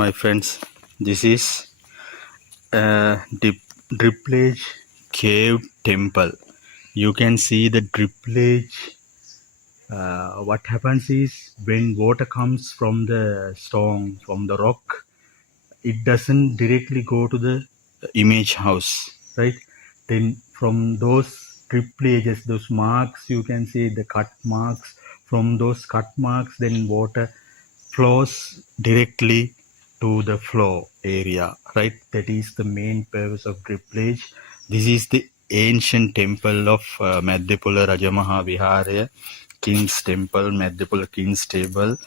My friends, this is Dripplage Cave Temple. You can see the dripplage. What happens is when water comes from the stone, from the rock, it doesn't directly go to the image house, right? Then from those driplages, those marks, you can see the cut marks. From those cut marks, then water flows directly to the flow area, right? That is the main purpose of driplage. This is the ancient temple of Madhyapula Rajamaha Viharaya, King's Temple, Madhyapula King's Temple.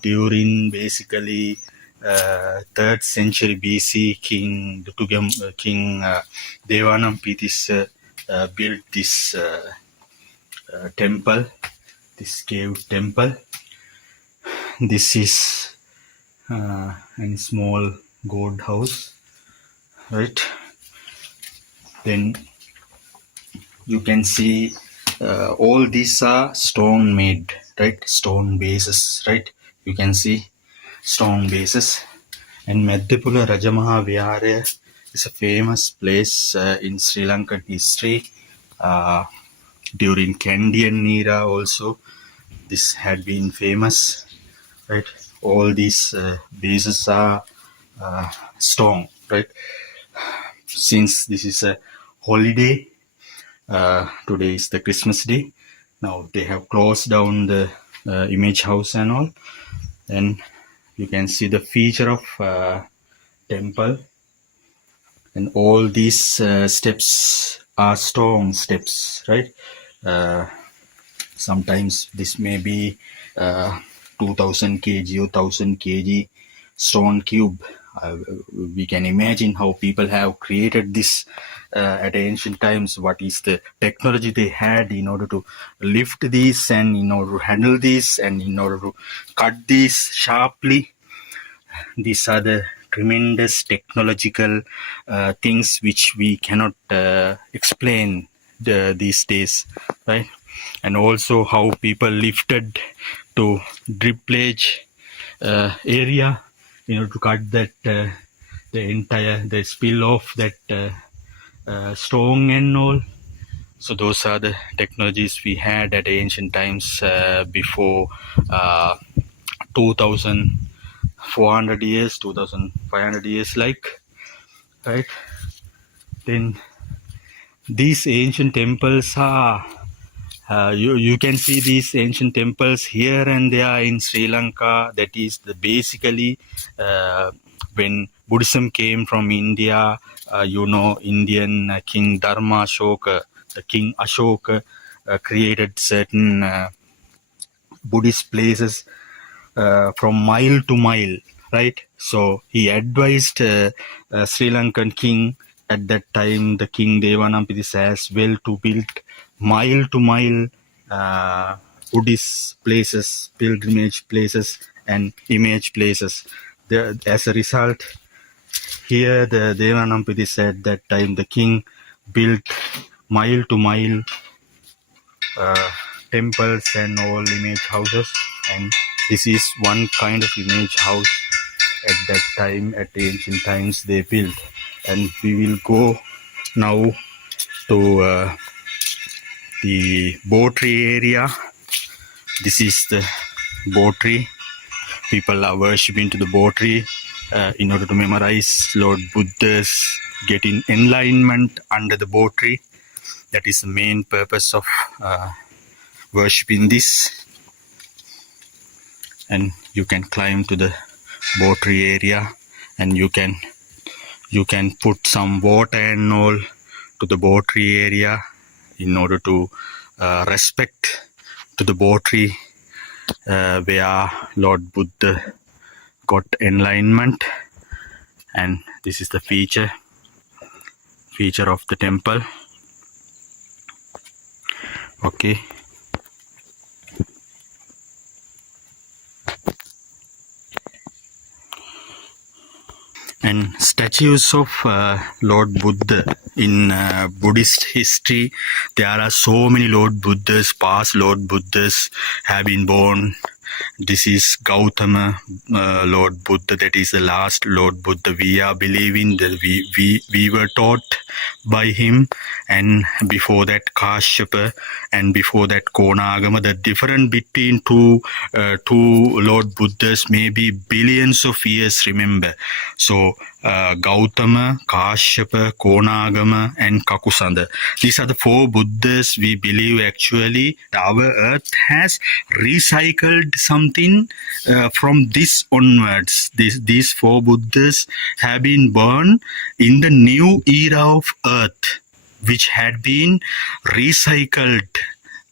During basically 3rd century BC, King Devanampitis built this temple, this cave temple. This is a small god house, right? Then you can see all these are stone made, right? Stone bases, right? You can see stone bases. And Madhyapula Rajamaha Viharaya is a famous place in Sri Lankan history. During Kandyan era also, this had been famous, right? All these bases are stone, right? Since this is a holiday, today is the Christmas day. Now they have closed down the image house and all. Then you can see the feature of temple, and all these steps are stone steps, right? Sometimes this may be 2000 kg or 1000 kg stone cube. We can imagine how people have created this at ancient times. What is the technology they had in order to lift these, and in order to handle this, and in order to cut these sharply. These are the tremendous technological things which we cannot explain these days, right? And also how people lifted to dripplage area in order to cut that the spill off that stone and all. So those are the technologies we had at ancient times before 2400 years, 2500 years, like, right? Then these ancient temples are you can see these ancient temples here and there in Sri Lanka. That is basically when Buddhism came from India. Indian King Dharma Ashoka, the King Ashoka created certain Buddhist places from mile to mile, right? So he advised Sri Lankan king at that time, the King Devanampitis, as well, to build mile to mile Buddhist places, pilgrimage places, and image places. As a result, here the Devanampitis said that time the king built mile to mile temples and all image houses, and this is one kind of image house at that time, at ancient times they built. And we will go now to the Botri area. This is the Botri. People are worshipping to the Botri in order to memorize Lord Buddha's getting enlightenment under the Botri. That is the main purpose of worshipping this. And you can climb to the Botri area, and you can put some water and all to the Botri area in order to respect to the Botri where Lord Buddha got enlightenment. And this is the feature of the temple. Okay. And statues of Lord Buddha in Buddhist history, there are so many Lord Buddhas, past Lord Buddhas have been born This is Gautama, Lord Buddha. That is the last Lord Buddha. We are believing that we were taught by him, and before that Kashyapa, and before that Konagama. The difference between two Lord Buddhas may be billions of years. Remember, so Gautama, Kashyapa, Konagama, and Kakusanda. These are the four Buddhas we believe actually our earth has recycled something from this onwards. These four Buddhas have been born in the new era of earth, which had been recycled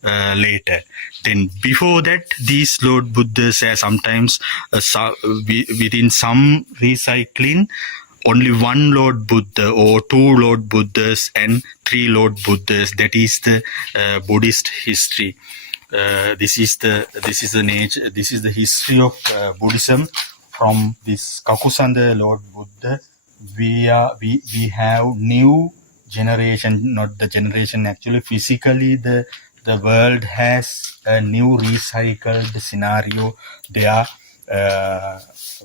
later. Then before that, these Lord Buddhas are sometimes within some recycling, only one Lord Buddha or two Lord Buddhas and three Lord Buddhas. That is the Buddhist history. This is the history of Buddhism from this Kakusanda Lord Buddha. We have new generation, not the generation actually. Physically, the world has a new recycled scenario there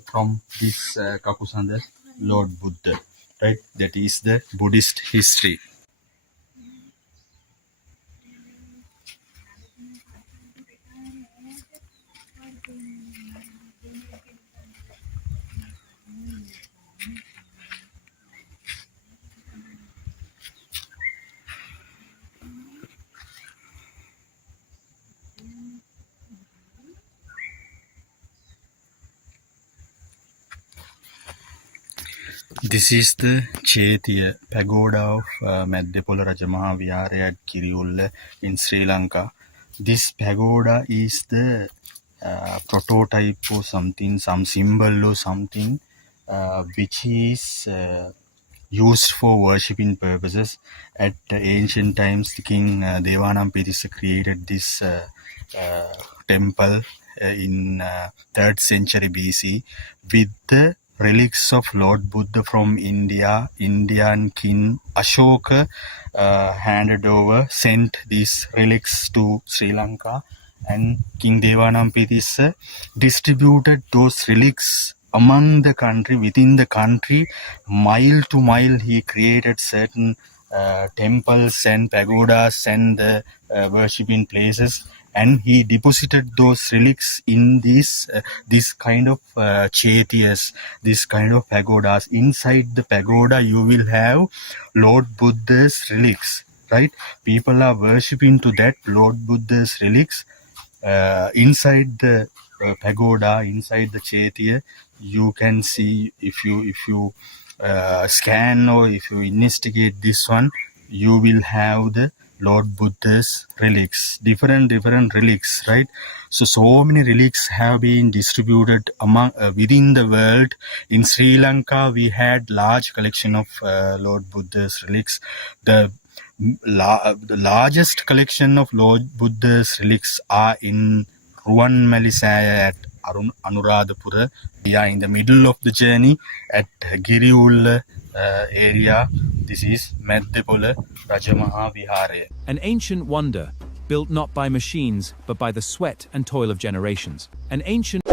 from this Kakusanda Lord Buddha, right? That is the Buddhist history. This is the Chaitya pagoda of Madhyapola Rajamaha Vihara at Kiriyulla in Sri Lanka. This pagoda is the prototype or something, some symbol or something, which is used for worshipping purposes. At ancient times, King Devanam-Pirissa created this temple in 3rd century BC with the relics of Lord Buddha from India. Indian King Ashoka sent these relics to Sri Lanka, and King Devanam-Pirissa distributed those relics among the country, within the country, mile to mile. He created certain temples and pagodas and worshipping places, and he deposited those relics in this kind of chaityas, this kind of pagodas. Inside the pagoda, you will have Lord Buddha's relics, right? People are worshipping to that Lord Buddha's relics inside the pagoda, inside the chaitya. You can see, if you scan or if you investigate this one, you will have the Lord Buddha's relics, different relics, right? So many relics have been distributed among within the world. In Sri Lanka, we had large collection of Lord Buddha's relics. The largest collection of Lord Buddha's relics are in Ruwanmali at Anuradhapura. We are in the middle of the journey at Giriyulla area. This is Madhyapola Rajamaha Vihara. An ancient wonder, built not by machines, but by the sweat and toil of generations. An ancient